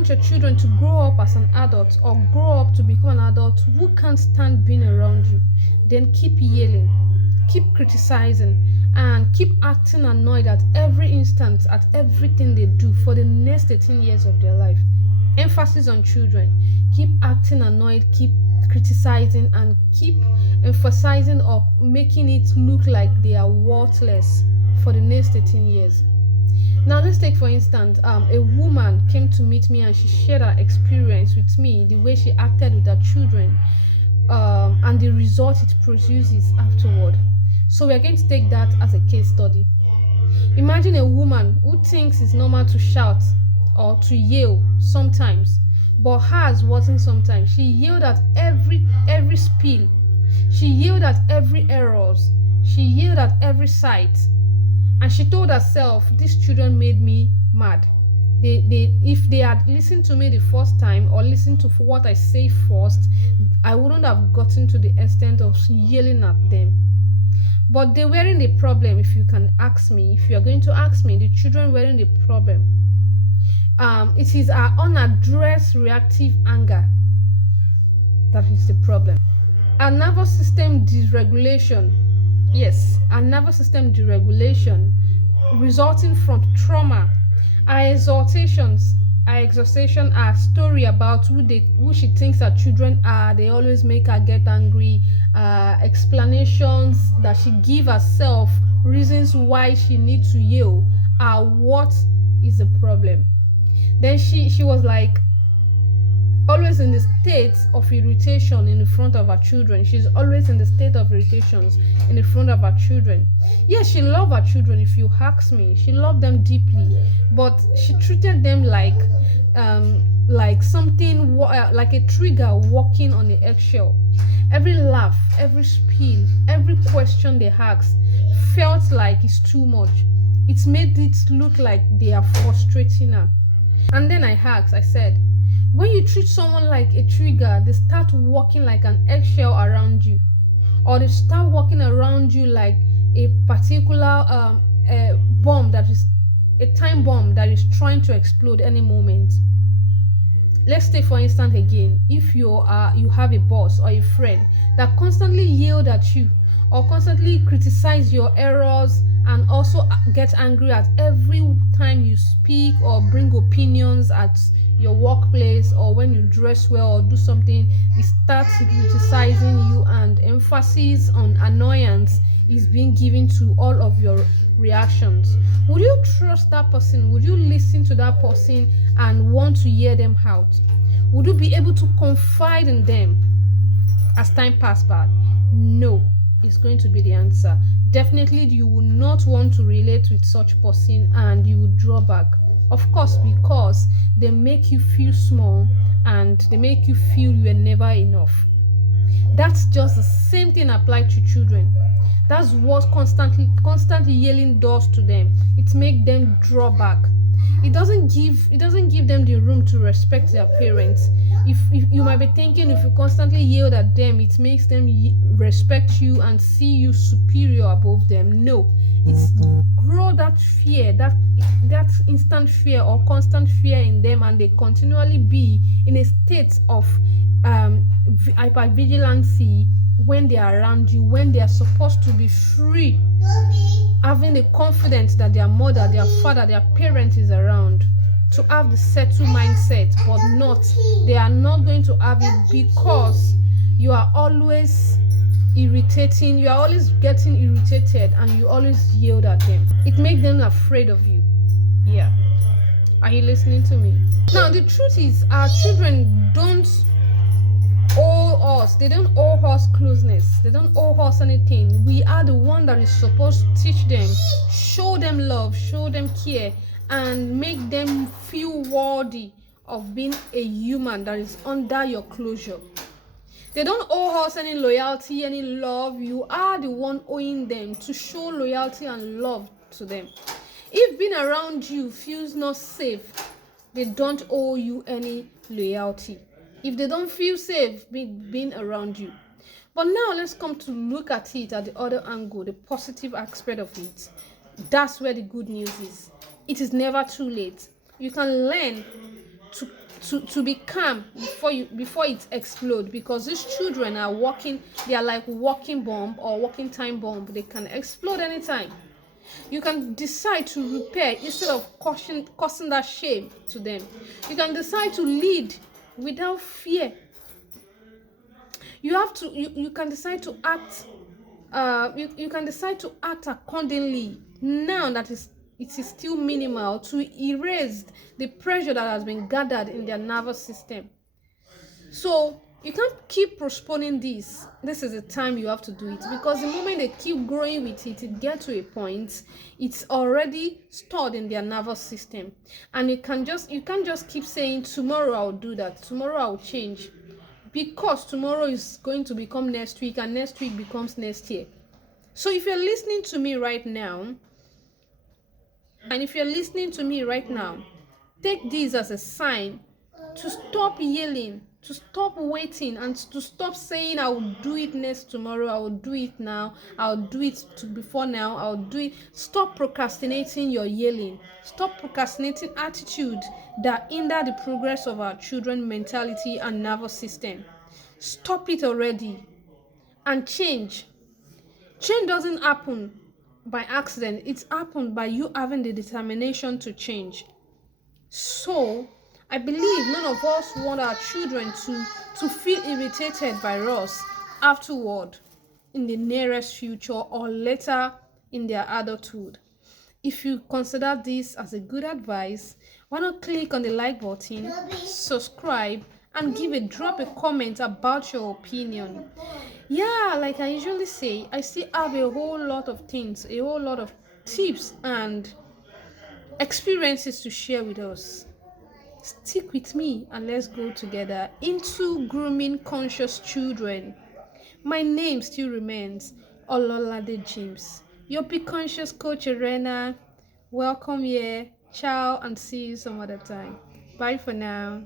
want your children to grow up as an adult or grow up to become an adult who can't stand being around you, then keep yelling, keep criticizing, and keep acting annoyed at every instant at everything they do for the next 13 years of their life. Emphasis on children. Keep acting annoyed, keep criticizing, and keep emphasizing or making it look like they are worthless for the next 13 years. Now let's take for instance, a woman came to meet me and she shared her experience with me, the way she acted with her children, and the result it produces afterward. So we are going to take that as a case study. Imagine a woman who thinks it's normal to shout or to yell sometimes, but hers wasn't sometimes. She yelled at every spill. She yelled at every errors. She yelled at every sight. And she told herself, these children made me mad. If they had listened to me the first time or listened to what I say first, I wouldn't have gotten to the extent of yelling at them. But they weren't the problem, if you can ask me. If you are going to ask me, the children weren't the problem. It is our unaddressed reactive anger that is the problem. Our nervous system dysregulation. Yes, our nervous system deregulation resulting from trauma. Our exaltations, our exhaustion, our story about who she thinks her children are. They always make her get angry. Explanations that she give herself, reasons why she needs to yell, are what is the problem. Then she was like always in the state of irritation in the front of her children. She's always in the state of irritations in the front of her children. Yes, she loved her children, if you ask me. She loved them deeply, but she treated them like something, like a trigger walking on the eggshell. Every laugh, every spiel, every question they ask felt like it's too much. It's made it look like they are frustrating her. And then I said, when you treat someone like a trigger, they start walking like an eggshell around you, or they start walking around you like a particular bomb that is a time bomb that is trying to explode any moment. Let's take for instance again, if you have a boss or a friend that constantly yelled at you or constantly criticize your errors and also get angry at every time you speak or bring opinions at your workplace, or when you dress well or do something, it starts criticizing you, and emphasis on annoyance is being given to all of your reactions. Would you trust that person? Would you listen to that person and want to hear them out? Would you be able to confide in them as time passes by? No, is going to be the answer. Definitely you will not want to relate with such person, and you will draw back. Of course, because they make you feel small and they make you feel you are never enough. That's just the same thing applied to children. That's what constant yelling does to them. It makes them draw back. It doesn't give them the room to respect their parents. If you might be thinking, if you constantly yell at them, it makes them respect you and see you superior above them. No, it's grow that fear, that instant fear or constant fear in them, and they continually be in a state of hypervigilancy when they are around you, when they are supposed to be free, having the confidence that their mother, their father, their parent is around, to have the settled mindset, but they are not going to have it, because you are always irritating, you are always getting irritated, and you always yell at them. It makes them afraid of you. Yeah, are you listening to me? Now the truth is, our children don't owe us. They don't owe us closeness. They don't owe us anything. We are the one that is supposed to teach them, show them love, show them care, and make them feel worthy of being a human that is under your closure. They don't owe us any loyalty, any love. You are the one owing them to show loyalty and love to them. If being around you feels not safe, they don't owe you any loyalty. If they don't feel safe being around you. But now let's come to look at it at the other angle, the positive aspect of it. That's where the good news is. It is never too late. You can learn to to be calm before it explode, because these children are walking, they are like walking bomb or walking time bomb. They can explode anytime. You can decide to repair instead of causing that shame to them. You can decide to lead without fear. You can decide to act, you can decide to act accordingly now that it is still minimal, to erase the pressure that has been gathered in their nervous system. So you can't keep postponing this. This is the time you have to do it, because the moment they keep growing with it, it gets to a point, it's already stored in their nervous system. And you can't just keep saying tomorrow I'll do that, tomorrow I'll change, because tomorrow is going to become next week, and next week becomes next year. So if you're listening to me right now, take this as a sign to stop yelling, to stop waiting, and to stop saying I will do it next tomorrow, I will do it now, I'll do it before now, I'll do it. Stop procrastinating your yelling. Stop procrastinating attitude that hinder the progress of our children mentality and nervous system. Stop it already and change. Change doesn't happen by accident. It's happened by you having the determination to change. So I believe none of us want our children to feel irritated by us afterward, in the nearest future or later in their adulthood. If you consider this as a good advice, why not click on the like button, subscribe, and drop a comment about your opinion. Yeah, like I usually say, I still have a whole lot of things, a whole lot of tips and experiences to share with us. Stick with me and let's grow together into grooming conscious children. My name still remains Ololade James, your Be Conscious Coach Arena. Welcome here. Ciao, and see you some other time. Bye for now.